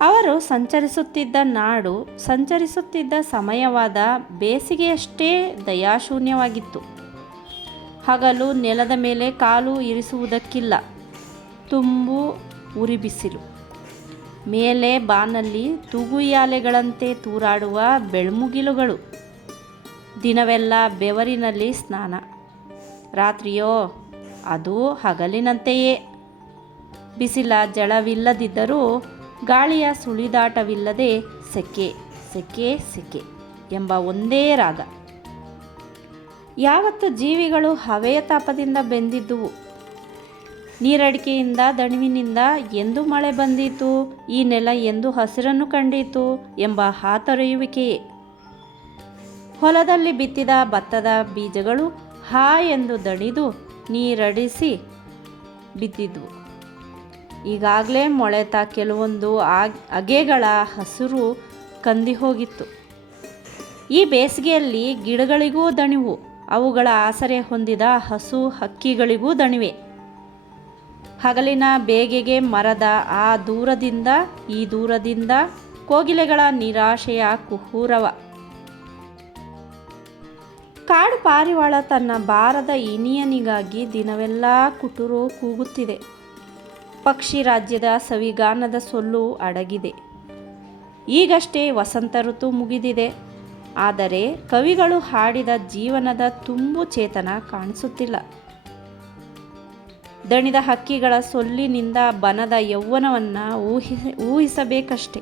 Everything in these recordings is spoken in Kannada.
ಅವರು ಸಂಚರಿಸುತ್ತಿದ್ದ ನಾಡು, ಸಂಚರಿಸುತ್ತಿದ್ದ ಸಮಯವಾದ ಬೇಸಿಗೆಯಷ್ಟೇ ದಯಾಶೂನ್ಯವಾಗಿತ್ತು. ಹಗಲು ನೆಲದ ಮೇಲೆ ಕಾಲು ಇರಿಸುವುದಕ್ಕಿಲ್ಲ, ತುಂಬು ಉರಿಬಿಸಿಲು. ಮೇಲೆ ಬಾನಲ್ಲಿ ತೂಗುಯಾಲೆಗಳಂತೆ ತೂರಾಡುವ ಬೆಳ್ಮುಗಿಲುಗಳು. ದಿನವೆಲ್ಲ ಬೆವರಿನಲ್ಲಿ ಸ್ನಾನ. ರಾತ್ರಿಯೋ, ಅದು ಹಗಲಿನಂತೆಯೇ. ಬಿಸಿಲ ಜಳವಿಲ್ಲದಿದ್ದರೂ ಗಾಳಿಯ ಸುಳಿದಾಟವಿಲ್ಲದೆ ಸೆಕೆ ಸೆಕೆ ಸೆಕೆ ಎಂಬ ಒಂದೇ ರಾಗ. ಯಾವತ್ತು ಜೀವಿಗಳು ಹವೆಯ ತಾಪದಿಂದ ಬೆಂದಿದ್ದುವು? ನೀರಡಿಕೆಯಿಂದ, ದಣಿವಿನಿಂದ ಎಂದು ಮಳೆ ಬಂದಿತು? ಈ ನೆಲ ಎಂದು ಹಸಿರನ್ನು ಕಂಡಿತು? ಎಂಬ ಹಾತೊರೆಯುವಿಕೆಯೇ. ಹೊಲದಲ್ಲಿ ಬಿತ್ತಿದ ಭತ್ತದ ಬೀಜಗಳು ಹಾ ಎಂದು ದಣಿದು ನೀರಡಿಸಿ ಬಿದ್ದಿದ್ವು ಈಗಾಗಲೇ ಮೊಳೆತ ಕೆಲವೊಂದು ಅಗೆಗಳ ಹಸಿರು ಕಂದಿ ಹೋಗಿತ್ತು ಈ ಬೇಸಿಗೆಯಲ್ಲಿ ಗಿಡಗಳಿಗೂ ದಣಿವು, ಅವುಗಳ ಆಸರೆ ಹೊಂದಿದ ಹಸು ಹಕ್ಕಿಗಳಿಗೂ ದಣಿವೆ. ಹಗಲಿನ ಬೇಗೆಗೆ ಮರದ ಆ ದೂರದಿಂದ, ಈ ದೂರದಿಂದ ಕೋಗಿಲೆಗಳ ನಿರಾಶೆಯ ಕುಹೂರವ. ಕಾಡು ಪಾರಿವಾಳ ತನ್ನ ಬಾರದ ಇನಿಯನಿಗಾಗಿ ದಿನವೆಲ್ಲ ಕುಟುರು ಕೂಗುತ್ತಿದೆ. ಪಕ್ಷಿ ರಾಜ್ಯದ ಸವಿಗಾನದ ಸೊಲ್ಲು ಅಡಗಿದೆ. ಈಗಷ್ಟೇ ವಸಂತ ಋತು ಮುಗಿದಿದೆ. ಆದರೆ ಕವಿಗಳು ಹಾಡಿದ ಜೀವನದ ತುಂಬು ಚೇತನ ಕಾಣಿಸುತ್ತಿಲ್ಲ. ದಣಿದ ಹಕ್ಕಿಗಳ ಸೊಲ್ಲಿನಿಂದ ಬನದ ಯೌವನವನ್ನು ಊಹಿಸ ಊಹಿಸಬೇಕಷ್ಟೆ.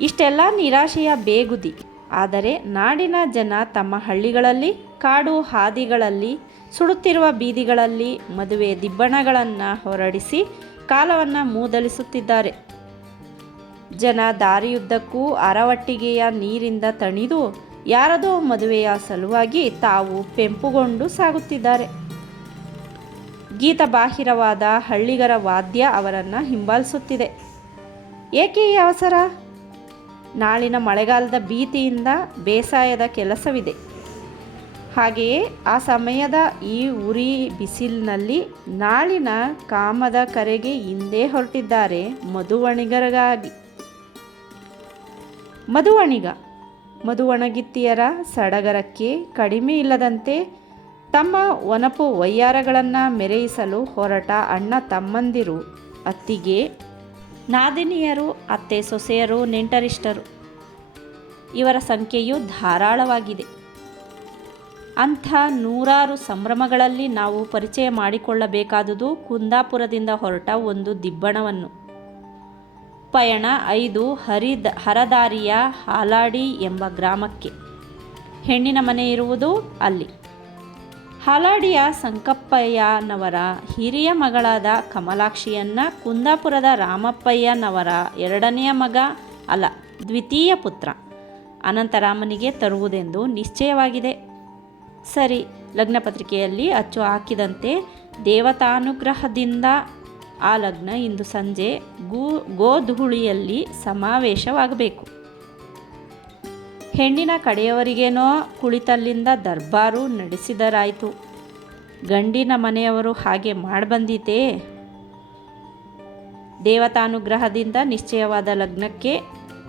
ಇಷ್ಟೆಲ್ಲ ನಿರಾಶೆಯ ಬೇಗುದಿ. ಆದರೆ ನಾಡಿನ ಜನ ತಮ್ಮ ಹಳ್ಳಿಗಳಲ್ಲಿ, ಕಾಡು ಹಾದಿಗಳಲ್ಲಿ, ಸುಡುತ್ತಿರುವ ಬೀದಿಗಳಲ್ಲಿ ಮದುವೆ ದಿಬ್ಬಣಗಳನ್ನು ಹೊರಡಿಸಿ ಕಾಲವನ್ನು ಮೂದಲಿಸುತ್ತಿದ್ದಾರೆ. ಜನ ದಾರಿಯುದ್ದಕ್ಕೂ ಅರವಟ್ಟಿಗೆಯ ನೀರಿಂದ ತಣಿದು ಯಾರದೋ ಮದುವೆಯ ಸಲುವಾಗಿ ತಾವು ಪೆಂಪುಗೊಂಡು ಸಾಗುತ್ತಿದ್ದಾರೆ. ಗೀತಬಾಹಿರವಾದ ಹಳ್ಳಿಗರ ವಾದ್ಯ ಅವರನ್ನು ಹಿಂಬಾಲಿಸುತ್ತಿದೆ. ಏಕೆ ಈ ಅವಸರ? ನಾಳಿನ ಮಳೆಗಾಲದ ಭೀತಿಯಿಂದ ಬೇಸಾಯದ ಕೆಲಸವಿದೆ. ಹಾಗೆಯೇ ಆ ಸಮಯದ ಈ ಉರಿ ಬಿಸಿಲಿನಲ್ಲಿ ನಾಳಿನ ಕಾಮದ ಕರೆಗೆ ಹಿಂದೆ ಹೊರಟಿದ್ದಾರೆ ಮಧುವಣಿಗರಿಗಾಗಿ. ಮಧುವಣಿಗ, ಮಧುವಣಗಿತ್ತಿಯರ ಸಡಗರಕ್ಕೆ ಕಡಿಮೆ ಇಲ್ಲದಂತೆ ತಮ್ಮ ಒನಪು ವಯ್ಯಾರಗಳನ್ನು ಮೆರೆಯಿಸಲು ಹೊರಟ ಅಣ್ಣ ತಮ್ಮಂದಿರು ಅತ್ತಿಗೆ ನಾದಿನಿಯರು, ಅತ್ತೆ ಸೊಸೆಯರು, ನೆಂಟರಿಷ್ಟರು. ಇವರ ಸಂಖ್ಯೆಯು ಧಾರಾಳವಾಗಿದೆ. ಅಂಥ ನೂರಾರು ಸಂಭ್ರಮಗಳಲ್ಲಿ ನಾವು ಪರಿಚಯ ಮಾಡಿಕೊಳ್ಳಬೇಕಾದುದು ಕುಂದಾಪುರದಿಂದ ಹೊರಟ ಒಂದು ದಿಬ್ಬಣವನ್ನು. ಪಯಣ ಐದು ಹರಿದ, ಹರದಾರಿಯ ಹಾಲಾಡಿ ಎಂಬ ಗ್ರಾಮಕ್ಕೆ. ಹೆಣ್ಣಿನ ಮನೆ ಇರುವುದು ಅಲ್ಲಿ. ಹಾಲಾಡಿಯ ಸಂಕಪ್ಪಯ್ಯನವರ ಹಿರಿಯ ಮಗಳಾದ ಕಮಲಾಕ್ಷಿಯನ್ನ ಕುಂದಾಪುರದ ರಾಮಪ್ಪಯ್ಯನವರ ಎರಡನೆಯ ಮಗ, ಅಲ್ಲ, ದ್ವಿತೀಯ ಪುತ್ರ. ಅನಂತರಾಮನಿಗೆ ತರುವುದೆಂದು ನಿಶ್ಚಯವಾಗಿದೆ. ಸರಿ, ಲಗ್ನ ಪತ್ರಿಕೆಯಲ್ಲಿ ಅಚ್ಚು ಹಾಕಿದಂತೆ ದೇವತಾನುಗ್ರಹದಿಂದ ಆ ಲಗ್ನ ಇಂದು ಸಂಜೆ ಗೋ ಗೋಧೂಳಿಯಲ್ಲಿ ಸಮಾವೇಶವಾಗಬೇಕು. ಹೆಣ್ಣಿನ ಕಡೆಯವರಿಗೇನೋ ಕುಳಿತಲ್ಲಿಂದ ದರ್ಬಾರು ನಡೆಸಿದರಾಯಿತು. ಗಂಡಿನ ಮನೆಯವರು ಹಾಗೆ ಮಾಡಬಂದಿತೇ? ದೇವತಾನುಗ್ರಹದಿಂದ ನಿಶ್ಚಯವಾದ ಲಗ್ನಕ್ಕೆ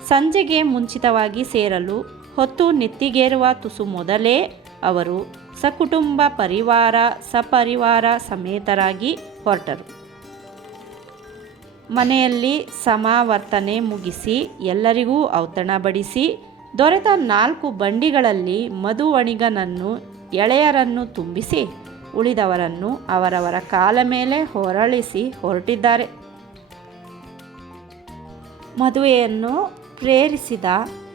ಸಂಜೆಗೆ ಮುಂಚಿತವಾಗಿ ಸೇರಲು ಹೊತ್ತು ನೆತ್ತಿಗೇರುವ ತುಸು ಮೊದಲೇ ಅವರು ಸಕುಟುಂಬ ಪರಿವಾರ, ಸಪರಿವಾರ ಸಮೇತರಾಗಿ ಹೊರಟರು. ಮನೆಯಲ್ಲಿ ಸಮಾವರ್ತನೆ ಮುಗಿಸಿ ಎಲ್ಲರಿಗೂ ಔತಣ ಬಡಿಸಿ ದೊರೆತ ನಾಲ್ಕು ಬಂಡಿಗಳಲ್ಲಿ ಮಧುವಣಿಗನನ್ನು, ಎಳೆಯರನ್ನು ತುಂಬಿಸಿ, ಉಳಿದವರನ್ನು ಅವರವರ ಕಾಲ ಮೇಲೆ ಹೊರಳಿಸಿ ಹೊರಟಿದ್ದಾರೆ. ಮದುವೆಯನ್ನು ಪ್ರೇರಿಸಿದ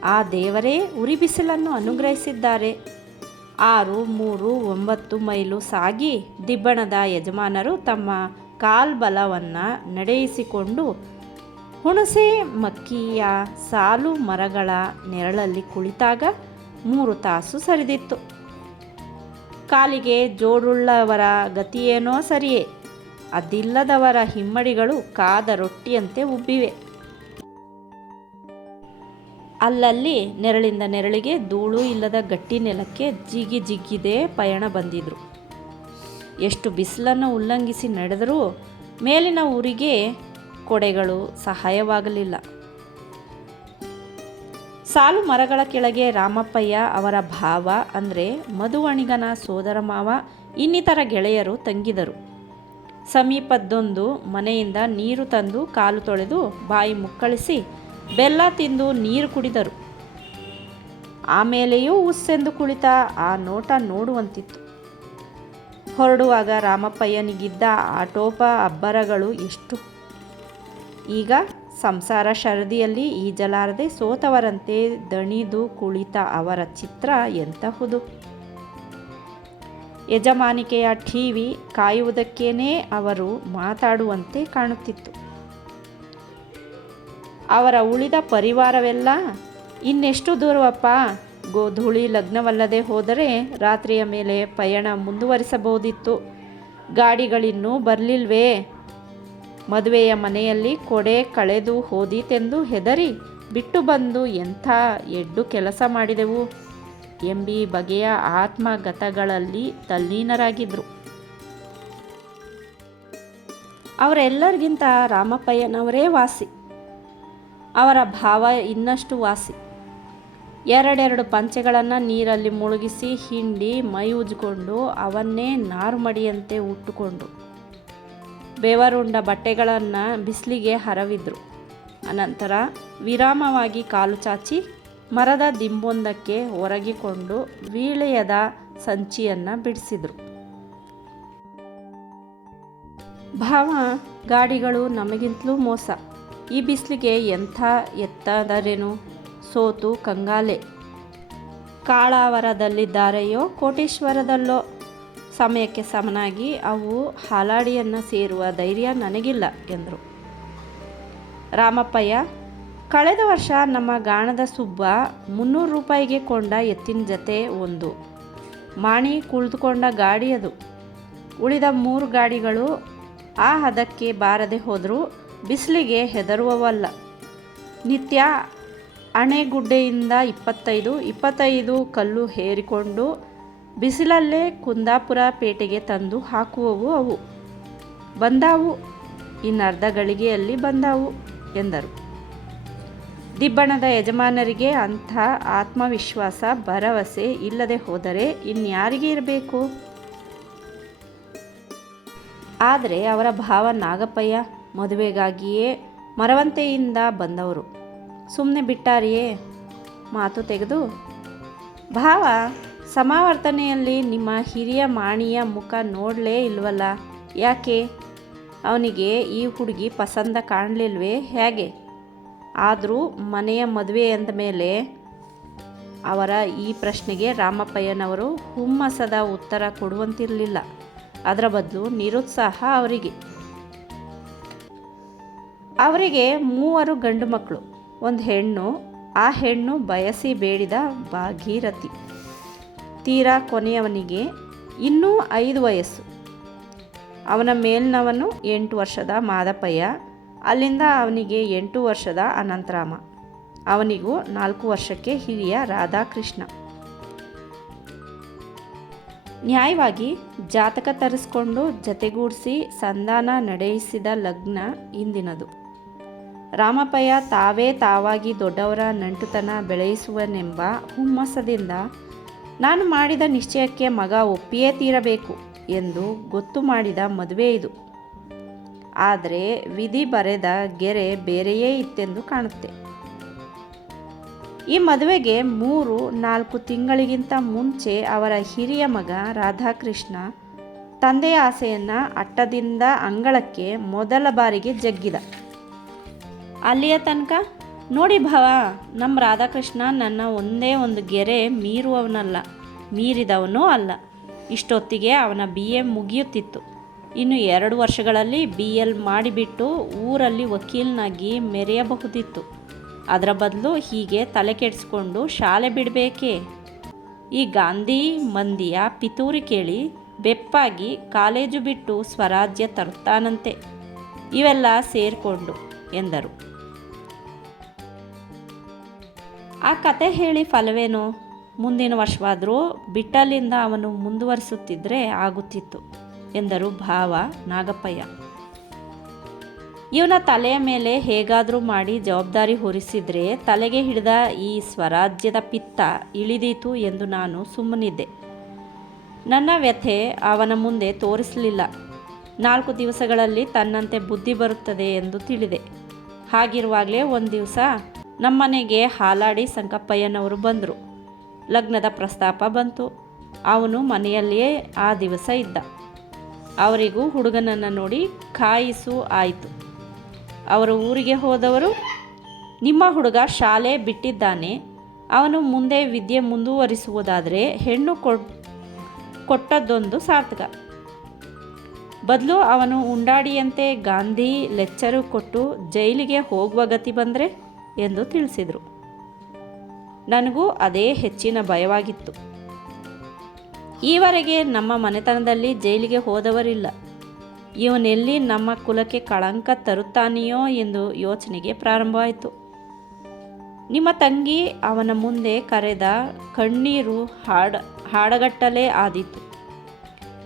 ಆ ದೇವರೇ ಉರಿ ಬಿಸಿಲನ್ನು ಅನುಗ್ರಹಿಸಿದ್ದಾರೆ. ಆರು, ಮೂರು, ಒಂಬತ್ತು ಮೈಲು ಸಾಗಿ ದಿಬ್ಬಣದ ಯಜಮಾನರು ತಮ್ಮ ಕಾಲ್ಬಲವನ್ನು ನಡೆಯಿಸಿಕೊಂಡು ಹುಣಸೆ ಮಕ್ಕಿಯ ಸಾಲು ಮರಗಳ ನೆರಳಲ್ಲಿ ಕುಳಿತಾಗ ಮೂರು ತಾಸು ಸರಿದಿತ್ತು. ಕಾಲಿಗೆ ಜೋಡುಳ್ಳವರ ಗತಿಯೇನೋ ಸರಿಯೇ, ಅದಿಲ್ಲದವರ ಹಿಮ್ಮಡಿಗಳು ಕಾದ ರೊಟ್ಟಿಯಂತೆ ಉಬ್ಬಿವೆ. ಅಲ್ಲಲ್ಲಿ ನೆರಳಿಂದ ನೆರಳಿಗೆ ಧೂಳು ಇಲ್ಲದ ಗಟ್ಟಿ ನೆಲಕ್ಕೆ ಜಿಗಿ ಜಿಗ್ಗಿದೆ ಪಯಣ ಬಂದಿದ್ರು. ಎಷ್ಟು ಬಿಸಿಲನ್ನು ಉಲ್ಲಂಘಿಸಿ ನಡೆದರೂ ಮೇಲಿನ ಊರಿಗೆ ಕೊಡೆಗಳು ಸಹಾಯವಾಗಲಿಲ್ಲ. ಸಾಲು ಮರಗಳ ಕೆಳಗೆ ರಾಮಪ್ಪಯ್ಯ ಅವರ ಭಾವ ಅಂದರೆ ಮಧುವಣಿಗನ ಸೋದರ ಮಾವ, ಇನ್ನಿತರ ಗೆಳೆಯರು ತಂಗಿದರು. ಸಮೀಪದ್ದೊಂದು ಮನೆಯಿಂದ ನೀರು ತಂದು ಕಾಲು ತೊಳೆದು ಬಾಯಿ ಮುಕ್ಕಳಿಸಿ ಬೆಲ್ಲ ತಿಂದು ನೀರು ಕುಡಿದರು. ಆಮೇಲೆಯೂ ಉಸ್ಸೆಂದು ಕುಳಿತ ಆ ನೋಟ ನೋಡುವಂತಿತ್ತು. ಹೊರಡುವಾಗ ರಾಮಪ್ಪಯ್ಯನಿಗಿದ್ದ ಆಟೋಪ ಅಬ್ಬರಗಳು ಎಷ್ಟು ಈಗ ಸಂಸಾರ ಶರದಿಯಲ್ಲಿ ಈಜಲಾರದೆ ಸೋತವರಂತೆ ದಣಿದು ಕುಳಿತ ಅವರ ಚಿತ್ರ ಎಂತಹುದು? ಯಜಮಾನಿಕೆಯ ಟಿವಿ ಕಾಯುವುದಕ್ಕೇನೆ ಅವರು ಮಾತಾಡುವಂತೆ ಕಾಣುತ್ತಿತ್ತು. ಅವರ ಉಳಿದ ಪರಿವಾರವೆಲ್ಲ, ಇನ್ನೆಷ್ಟು ದೂರವಪ್ಪ? ಗೋಧೂಳಿ ಲಗ್ನವಲ್ಲದೆ ಹೋದರೆ ರಾತ್ರಿಯ ಮೇಲೆ ಪಯಣ ಮುಂದುವರಿಸಬಹುದಿತ್ತು. ಗಾಡಿಗಳಿನ್ನೂ ಬರಲಿಲ್ವೇ? ಮದುವೆಯ ಮನೆಯಲ್ಲಿ ಕೊಡೆ ಕಳೆದು ಹೋದೀತೆಂದು ಹೆದರಿ ಬಿಟ್ಟು ಬಂದು ಎಂಥ ಎಡ್ಡು ಕೆಲಸ ಮಾಡಿದೆವು ಎಂಬಿ ಬಗೆಯ ಆತ್ಮಗತಗಳಲ್ಲಿ ತಲ್ಲೀನರಾಗಿದ್ದರು ಅವರೆಲ್ಲರಿಗಿಂತ ರಾಮಪ್ಪಯ್ಯನವರೇ ವಾಸಿ. ಅವರ ಭಾವ ಇನ್ನಷ್ಟು ವಾಸಿ. ಎರಡೆರಡು ಪಂಚೆಗಳನ್ನು ನೀರಲ್ಲಿ ಮುಳುಗಿಸಿ ಹಿಂಡಿ ಮೈ ಉಜ್ಕೊಂಡು ಅವನ್ನೇ ನಾರುಮಡಿಯಂತೆ ಉಟ್ಟುಕೊಂಡು ಬೆವರುಂಡ ಬಟ್ಟೆಗಳನ್ನು ಬಿಸಿಲಿಗೆ ಹರವಿದ್ರು. ಅನಂತರ ವಿರಾಮವಾಗಿ ಕಾಲು ಚಾಚಿ ಮರದ ದಿಂಬೊಂದಕ್ಕೆ ಒರಗಿಕೊಂಡು ವೀಳೆಯದ ಸಂಚಿಯನ್ನು ಬಿಡಿಸಿದರು. ಭಾವ ಗಾಡಿಗಳು ನಮಗಿಂತಲೂ ಮೋಸ. ಈ ಬಿಸಿಲಿಗೆ ಎಂಥ ಎತ್ತದರೇನು? ಸೋತು ಕಂಗಾಲೆ. ಕಾಳಾವರದಲ್ಲಿದ್ದಾರೆಯೋ, ಕೋಟೇಶ್ವರದಲ್ಲೋ ಸಮಯಕ್ಕೆ ಸಮನಾಗಿ ಅವು ಹಾಲಾಡಿಯನ್ನು ಸೇರುವ ಧೈರ್ಯ ನನಗಿಲ್ಲ ಎಂದರು. ರಾಮಪ್ಪಯ್ಯ, ಕಳೆದ ವರ್ಷ ನಮ್ಮ ಗಾಣದ ಸುಬ್ಬ ಮುನ್ನೂರು ರೂಪಾಯಿಗೆ ಕೊಂಡ ಎತ್ತಿನ ಜತೆ ಒಂದು. ಮಾಣಿ ಕುಳಿತುಕೊಂಡ ಗಾಡಿ ಅದು. ಉಳಿದ ಮೂರು ಗಾಡಿಗಳು ಆ ಹದಕ್ಕೆ ಬಾರದೆ ಹೋದರೂ ಬಿಸಿಲಿಗೆ ಹೆದರುವವಲ್ಲ. ನಿತ್ಯ ಅಣೆಗುಡ್ಡೆಯಿಂದ ಇಪ್ಪತ್ತೈದು ಇಪ್ಪತ್ತೈದು ಕಲ್ಲು ಹೇರಿಕೊಂಡು ಬಿಸಿಲಲ್ಲೇ ಕುಂದಾಪುರ ಪೇಟೆಗೆ ತಂದು ಹಾಕುವವು ಅವು. ಬಂದಾವು, ಇನ್ನರ್ಧ ಗಳಿಗೆಯಲ್ಲಿ ಬಂದಾವು, ಎಂದರು. ದಿಬ್ಬಣದ ಯಜಮಾನರಿಗೆ ಅಂಥ ಆತ್ಮವಿಶ್ವಾಸ, ಭರವಸೆ ಇಲ್ಲದೆ ಹೋದರೆ ಇನ್ಯಾರಿಗೆ ಇರಬೇಕು? ಆದರೆ ಅವರ ಭಾವ ನಾಗಪ್ಪಯ್ಯ ಮದುವೆಗಾಗಿಯೇ ಮರವಂತೆಯಿಂದ ಬಂದವರು. ಸುಮ್ಮನೆ ಬಿಟ್ಟಾರಿಯೇ? ಮಾತು ತೆಗೆದು, ಭಾವ ಸಮಾವರ್ತನೆಯಲ್ಲಿ ನಿಮ್ಮ ಹಿರಿಯ ಮಾಣಿಯ ಮುಖ ನೋಡಲೇ ಇಲ್ವಲ್ಲ? ಯಾಕೆ? ಅವನಿಗೆ ಈ ಹುಡುಗಿ ಪಸಂದ ಕಾಣಲಿಲ್ವೇ? ಹೇಗೆ? ಆದರೂ ಮನೆಯ ಮದುವೆ ಅಂದ ಮೇಲೆ ಅವರ ಈ ಪ್ರಶ್ನೆಗೆ ರಾಮಪ್ಪಯ್ಯನವರು ಹುಮ್ಮಸದ ಉತ್ತರ ಕೊಡುವಂತಿರಲಿಲ್ಲ. ಅದರ ಬದಲು ನಿರುತ್ಸಾಹ ಅವರಿಗೆ. ಅವರಿಗೆ ಮೂವರು ಗಂಡು ಮಕ್ಕಳು, ಒಂದು ಹೆಣ್ಣು, ಆ ಹೆಣ್ಣು ಬಯಸಿ ಬೇಡಿದ ಭಾಗೀರಥಿ. ತೀರಾ ಕೊನೆಯವನಿಗೆ ಇನ್ನೂ ಐದು ವಯಸ್ಸು. ಅವನ ಮೇಲ್ನವನು ಎಂಟು ವರ್ಷದ ಮಾದಪ್ಪಯ್ಯ. ಅಲ್ಲಿಂದ ಅವನಿಗೆ ಎಂಟು ವರ್ಷದ ಅನಂತರಾಮ. ಅವನಿಗೂ ನಾಲ್ಕು ವರ್ಷಕ್ಕೆ ಹಿರಿಯ ರಾಧಾಕೃಷ್ಣ. ನ್ಯಾಯವಾಗಿ ಜಾತಕ ತರಿಸ್ಕೊಂಡು ಜತೆಗೂಡಿಸಿ ಸಂಧಾನ ನಡೆಯಿಸಿದ ಲಗ್ನ ಇಂದಿನದು. ರಾಮಪ್ಪಯ್ಯ ತಾವೇ ತಾವಾಗಿ ದೊಡ್ಡವರ ನಂಟುತನ ಬೆಳೆಯಿಸುವನೆಂಬ ಹುಮ್ಮಸದಿಂದ ನಾನು ಮಾಡಿದ ನಿಶ್ಚಯಕ್ಕೆ ಮಗ ಒಪ್ಪಿಯೇ ತೀರಬೇಕು ಎಂದು ಗೊತ್ತು ಮಾಡಿದ ಮದುವೆ ಇದು. ಆದರೆ ವಿಧಿ ಬರೆದ ಗೆರೆ ಬೇರೆಯೇ ಇತ್ತೆಂದು ಕಾಣುತ್ತೆ. ಈ ಮದುವೆಗೆ ಮೂರು, ನಾಲ್ಕು ತಿಂಗಳಿಗಿಂತ ಮುಂಚೆ ಅವರ ಹಿರಿಯ ಮಗ ರಾಧಾಕೃಷ್ಣ ತಂದೆಯ ಆಸೆಯನ್ನು ಅಟ್ಟದಿಂದ ಅಂಗಳಕ್ಕೆ ಮೊದಲ ಬಾರಿಗೆ ಜಗ್ಗಿದ. ಅಲ್ಲಿಯ ತನಕ ನೋಡಿ ಭಾವ ನಮ್ಮ ರಾಧಾಕೃಷ್ಣ ನನ್ನ ಒಂದೇ ಒಂದು ಗೆರೆ ಮೀರುವವನಲ್ಲ, ಮೀರಿದವನೂ ಅಲ್ಲ. ಇಷ್ಟೊತ್ತಿಗೆ ಅವನ ಬಿ ಎ ಮುಗಿಯುತ್ತಿತ್ತು. ಇನ್ನು ಎರಡು ವರ್ಷಗಳಲ್ಲಿ ಬಿ ಎಲ್ ಮಾಡಿಬಿಟ್ಟು ಊರಲ್ಲಿ ವಕೀಲನಾಗಿ ಮೆರೆಯಬಹುದಿತ್ತು. ಅದರ ಬದಲು ಹೀಗೆ ತಲೆ ಕೆಡಿಸ್ಕೊಂಡು ಶಾಲೆ ಬಿಡಬೇಕೇ? ಈ ಗಾಂಧಿ ಮಂದಿಯ ಪಿತೂರಿ ಕೇಳಿ ಬೆಪ್ಪಾಗಿ ಕಾಲೇಜು ಬಿಟ್ಟು ಸ್ವರಾಜ್ಯ ತರುತ್ತಾನಂತೆ. ಇವೆಲ್ಲ ಸೇರಿಕೊಂಡು ಎಂದರು. ಆ ಕತೆ ಹೇಳಿ ಫಲವೇನು? ಮುಂದಿನ ವರ್ಷವಾದರೂ ಬಿಟ್ಟಲ್ಲಿಂದ ಅವನು ಮುಂದುವರಿಸುತ್ತಿದ್ದರೆ ಆಗುತ್ತಿತ್ತು ಎಂದರು ಭಾವ ನಾಗಪ್ಪಯ್ಯ. ಇವನ ತಲೆಯ ಮೇಲೆ ಹೇಗಾದರೂ ಮಾಡಿ ಜವಾಬ್ದಾರಿ ಹೊರಿಸಿದ್ರೆ ತಲೆಗೆ ಹಿಡಿದ ಈ ಸ್ವರಾಜ್ಯದ ಪಿತ್ತ ಇಳಿದೀತು ಎಂದು ನಾನು ಸುಮ್ಮನಿದ್ದೆ. ನನ್ನ ವ್ಯಥೆ ಅವನ ಮುಂದೆ ತೋರಿಸಲಿಲ್ಲ. ನಾಲ್ಕು ದಿವಸಗಳಲ್ಲಿ ತನ್ನಂತೆ ಬುದ್ಧಿ ಬರುತ್ತದೆ ಎಂದು ತಿಳಿದೆ. ಹಾಗಿರುವಾಗಲೇ ಒಂದು ದಿವಸ ನಮ್ಮನೆಗೆ ಹಾಲಾಡಿ ಸಂಕಪ್ಪಯ್ಯನವರು ಬಂದರು. ಲಗ್ನದ ಪ್ರಸ್ತಾಪ ಬಂತು. ಅವನು ಮನೆಯಲ್ಲಿಯೇ ಆ ದಿವಸ ಇದ್ದ. ಅವರಿಗೂ ಹುಡುಗನನ್ನು ನೋಡಿ ಕಾಯಿಸು ಆಯಿತು. ಅವರು ಊರಿಗೆ ಹೋದವರು, ನಿಮ್ಮ ಹುಡುಗ ಶಾಲೆ ಬಿಟ್ಟಿದ್ದಾನೆ. ಅವನು ಮುಂದೆ ವಿದ್ಯೆ ಮುಂದುವರಿಸುವುದಾದರೆ ಹೆಣ್ಣು ಕೊಟ್ಟದ್ದೊಂದು ಸಾರ್ಥಕ. ಬದಲು ಅವನು ಉಂಡಾಡಿಯಂತೆ ಗಾಂಧಿ ಲೆಚ್ಚರು ಕೊಟ್ಟು ಜೈಲಿಗೆ ಹೋಗುವ ಗತಿ ಬಂದರೆ ಎಂದು ತಿಳಿಸಿದರು. ನನಗೂ ಅದೇ ಹೆಚ್ಚಿನ ಭಯವಾಗಿತ್ತು. ಈವರೆಗೆ ನಮ್ಮ ಮನೆತನದಲ್ಲಿ ಜೈಲಿಗೆ ಹೋದವರಿಲ್ಲ. ಇವನೆಲ್ಲಿ ನಮ್ಮ ಕುಲಕ್ಕೆ ಕಳಂಕ ತರುತ್ತಾನೆಯೋ ಎಂದು ಯೋಚನೆಗೆ ಪ್ರಾರಂಭವಾಯಿತು. ನಿಮ್ಮ ತಂಗಿ ಅವನ ಮುಂದೆ ಕರೆದ ಕಣ್ಣೀರು ಹಾಡ, ಹಾಡಗಟ್ಟಲೇ ಆದಿತ್ತು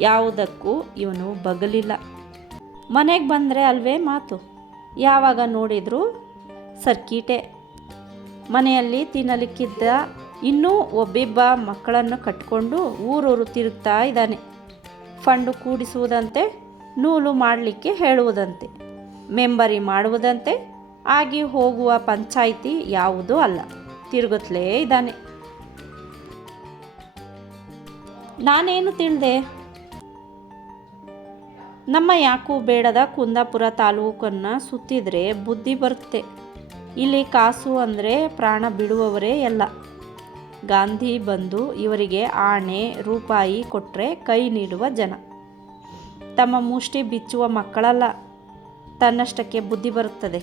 ಯಾವುದಕ್ಕೂ ಇವನು ಬಗಲಿಲ್ಲ. ಮನೆಗೆ ಬಂದರೆ ಅಲ್ವೇ ಮಾತು? ಯಾವಾಗ ನೋಡಿದರೂ ಸರ್ಕೀಟೆ. ಮನೆಯಲ್ಲಿ ತಿನ್ನಲಿಕ್ಕಿದ್ದ ಇನ್ನೂ ಒಬ್ಬಿಬ್ಬ ಮಕ್ಕಳನ್ನು ಕಟ್ಟಿಕೊಂಡು ಊರೂರು ತಿರುಗ್ತಾ ಇದ್ದಾನೆ. ಫಂಡು ಕೂಡಿಸುವುದಂತೆ, ನೂಲು ಮಾಡಲಿಕ್ಕೆ ಹೇಳುವುದಂತೆ, ಮೆಂಬರಿ ಮಾಡುವುದಂತೆ, ಆಗಿ ಹೋಗುವ ಪಂಚಾಯಿತಿ ಯಾವುದೂ ಅಲ್ಲ, ತಿರುಗುತ್ತಲೇ ಇದ್ದಾನೆ. ನಾನೇನು ತಿಳಿದೆ ನಮ್ಮ ಯಾಕೂ ಬೇಡದ ಕುಂದಾಪುರ ತಾಲೂಕನ್ನು ಸುತ್ತಿದ್ರೆ ಬುದ್ಧಿ ಬರುತ್ತೆ. ಇಲ್ಲಿ ಕಾಸು ಅಂದರೆ ಪ್ರಾಣ ಬಿಡುವವರೇ ಎಲ್ಲ. ಗಾಂಧಿ ಬಂದು ಇವರಿಗೆ ಆಣೆ, ರೂಪಾಯಿ ಕೊಟ್ಟರೆ ಕೈ ನೀಡುವ ಜನ. ತಮ್ಮ ಮುಷ್ಟಿ ಬಿಚ್ಚುವ ಮಕ್ಕಳಲ್ಲ. ತನ್ನಷ್ಟಕ್ಕೆ ಬುದ್ಧಿ ಬರುತ್ತದೆ.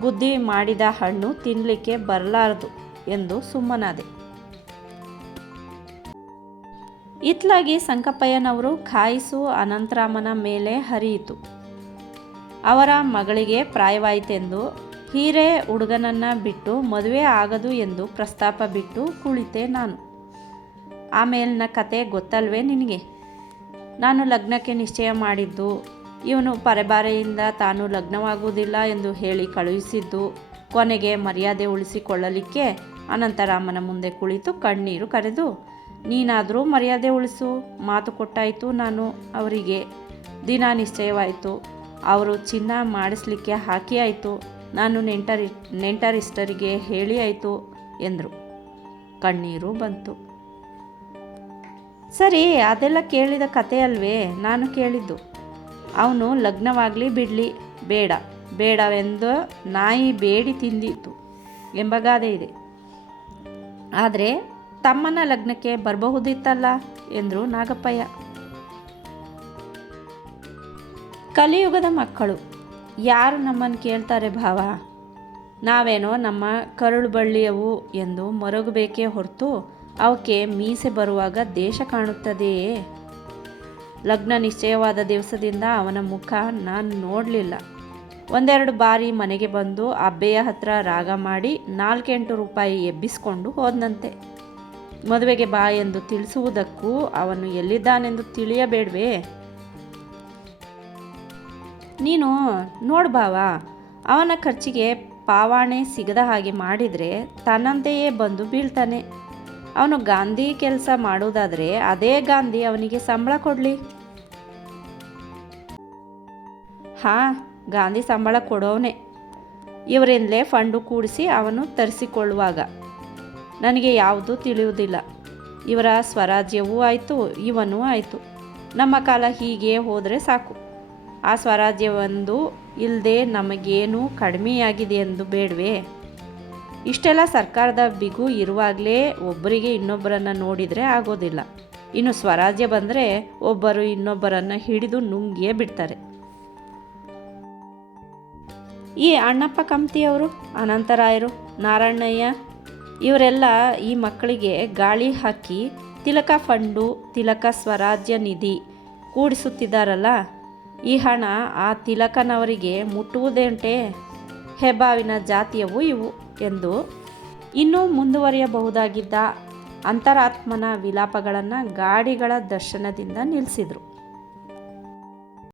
ಬುದ್ಧಿ ಮಾಡಿದ ಹಣ್ಣು ತಿನ್ನಲಿಕ್ಕೆ ಬರಲಾರದು ಎಂದು ಸುಮ್ಮನಾದೆ. ಇತ್ಲಾಗಿ ಸಂಕಪ್ಪಯ್ಯನವರು ಖಾಯಿಸು ಅನಂತರಾಮನ ಮೇಲೆ ಹರಿಯಿತು. ಅವರ ಮಗಳಿಗೆ ಪ್ರಾಯವಾಯಿತೆಂದು ಹೀರೆ ಹುಡುಗನನ್ನು ಬಿಟ್ಟು ಮದುವೆ ಆಗದು ಎಂದು ಪ್ರಸ್ತಾಪ ಬಿಟ್ಟು ಕುಳಿತೆ ನಾನು. ಆಮೇಲಿನ ಕತೆ ಗೊತ್ತಲ್ವೇ ನಿನಗೆ? ನಾನು ಲಗ್ನಕ್ಕೆ ನಿಶ್ಚಯ ಮಾಡಿದ್ದು, ಇವನು ಪರೆಬಾರೆಯಿಂದ ತಾನು ಲಗ್ನವಾಗುವುದಿಲ್ಲ ಎಂದು ಹೇಳಿ ಕಳುಹಿಸಿದ್ದು, ಕೊನೆಗೆ ಮರ್ಯಾದೆ ಉಳಿಸಿಕೊಳ್ಳಲಿಕ್ಕೆ ಅನಂತರಾಮನ ಮುಂದೆ ಕುಳಿತು ಕಣ್ಣೀರು ಕರೆದು, ನೀನಾದರೂ ಮರ್ಯಾದೆ ಉಳಿಸು, ಮಾತು ಕೊಟ್ಟಾಯಿತು ನಾನು ಅವರಿಗೆ. ದಿನ ನಿಶ್ಚಯವಾಯಿತು ಅವರು ಚಿನ್ನ ಮಾಡಿಸ್ಲಿಕ್ಕೆ ಹಾಕಿ ಆಯಿತು ನಾನು ನೆಂಟರಿ, ನೆಂಟರಿಷ್ಟರಿಗೆ ಹೇಳಿ ಆಯಿತು ಎಂದರು. ಕಣ್ಣೀರು ಬಂತು. ಸರಿ, ಅದೆಲ್ಲ ಕೇಳಿದ ಕತೆ ಅಲ್ವೇ? ನಾನು ಕೇಳಿದ್ದು. ಅವನು ಲಗ್ನವಾಗಲಿ ಬಿಡಲಿ, ಬೇಡ, ಬೇಡವೆಂದು ನಾಯಿ ಬೇಡಿ ತಿಂದಿತ್ತು ಎಂಬ ಗಾದೆ ಇದೆ. ಆದರೆ ತಮ್ಮನ ಲಗ್ನಕ್ಕೆ ಬರಬಹುದಿತ್ತಲ್ಲ ಎಂದರು ನಾಗಪ್ಪಯ್ಯ. ಕಲಿಯುಗದ ಮಕ್ಕಳು. ಯಾರು ನಮ್ಮನ್ನು ಕೇಳ್ತಾರೆ ಭಾವ? ನಾವೇನೋ ನಮ್ಮ ಕರುಳು ಬಳ್ಳಿಯವು ಎಂದು ಮರಗಬೇಕೇ ಹೊರತು ಅವಕ್ಕೆ ಮೀಸೆ ಬರುವಾಗ ದೇಶ ಕಾಣುತ್ತದೆಯೇ? ಲಗ್ನ ನಿಶ್ಚಯವಾದ ದಿವಸದಿಂದ ಅವನ ಮುಖ ನಾನು ನೋಡಲಿಲ್ಲ. ಒಂದೆರಡು ಬಾರಿ ಮನೆಗೆ ಬಂದು ಅಬ್ಬೆಯ ಹತ್ರ ರಾಗ ಮಾಡಿ ನಾಲ್ಕೆಂಟು ರೂಪಾಯಿ ಎಬ್ಬಿಸ್ಕೊಂಡು ಹೋದನಂತೆ. ಮದುವೆಗೆ ಬಾ ಎಂದು ತಿಳಿಸುವುದಕ್ಕೂ ಅವನು ಎಲ್ಲಿದ್ದಾನೆಂದು ತಿಳಿಯಬೇಡ್ವೇ? ನೀನು ನೋಡ್ಬಾವ ಅವನ ಖರ್ಚಿಗೆ ಪಾವಾಣೆ ಸಿಗದ ಹಾಗೆ ಮಾಡಿದರೆ ತನ್ನಂತೆಯೇ ಬಂದು ಬೀಳ್ತಾನೆ. ಅವನು ಗಾಂಧಿ ಕೆಲಸ ಮಾಡೋದಾದರೆ ಅದೇ ಗಾಂಧಿ ಅವನಿಗೆ ಸಂಬಳ ಕೊಡಲಿ. ಹಾಂ, ಗಾಂಧಿ ಸಂಬಳ ಕೊಡೋವನೇ. ಇವರಿಂದಲೇ ಫಂಡು ಕೂಡಿಸಿ ಅವನು ತರಿಸಿಕೊಳ್ಳುವಾಗ. ನನಗೆ ಯಾವುದೂ ತಿಳಿಯುವುದಿಲ್ಲ. ಇವರ ಸ್ವರಾಜ್ಯವೂ ಆಯಿತು, ಇವನೂ ಆಯಿತು. ನಮ್ಮ ಕಾಲ ಹೀಗೆ ಹೋದರೆ ಸಾಕು. ಆ ಸ್ವರಾಜ್ಯವೊಂದು ಇಲ್ಲದೆ ನಮಗೇನು ಕಡಿಮೆಯಾಗಿದೆ ಎಂದು ಬೇಡವೇ. ಇಷ್ಟೆಲ್ಲ ಸರ್ಕಾರದ ಬಿಗು ಇರುವಾಗಲೇ ಒಬ್ಬರಿಗೆ ಇನ್ನೊಬ್ಬರನ್ನು ನೋಡಿದರೆ ಆಗೋದಿಲ್ಲ. ಇನ್ನು ಸ್ವರಾಜ್ಯ ಬಂದರೆ ಒಬ್ಬರು ಇನ್ನೊಬ್ಬರನ್ನು ಹಿಡಿದು ನುಂಗಿಯೇ ಬಿಡ್ತಾರೆ. ಈ ಅಣ್ಣಪ್ಪ ಕಂಪ್ತಿಯವರು ಅನಂತರಾಯರು, ನಾರಾಯಣಯ್ಯ, ಇವರೆಲ್ಲ ಈ ಮಕ್ಕಳಿಗೆ ಗಾಳಿ ಹಾಕಿ ತಿಲಕ ಫಂಡು, ತಿಲಕ ಸ್ವರಾಜ್ಯ ನಿಧಿ ಕೂಡಿಸುತ್ತಿದ್ದಾರಲ್ಲ. ಈ ಹಣ ಆ ತಿಲಕನವರಿಗೆ ಮುಟ್ಟುವುದೇಂಟೆ? ಹೆಬ್ಬಾವಿನ ಜಾತಿಯವು ಇವು ಎಂದು ಇನ್ನೂ ಮುಂದುವರಿಯಬಹುದಾಗಿದ್ದ ಅಂತರಾತ್ಮನ ವಿಲಾಪಗಳನ್ನು ಗಾಡಿಗಳ ದರ್ಶನದಿಂದ ನಿಲ್ಲಿಸಿದರು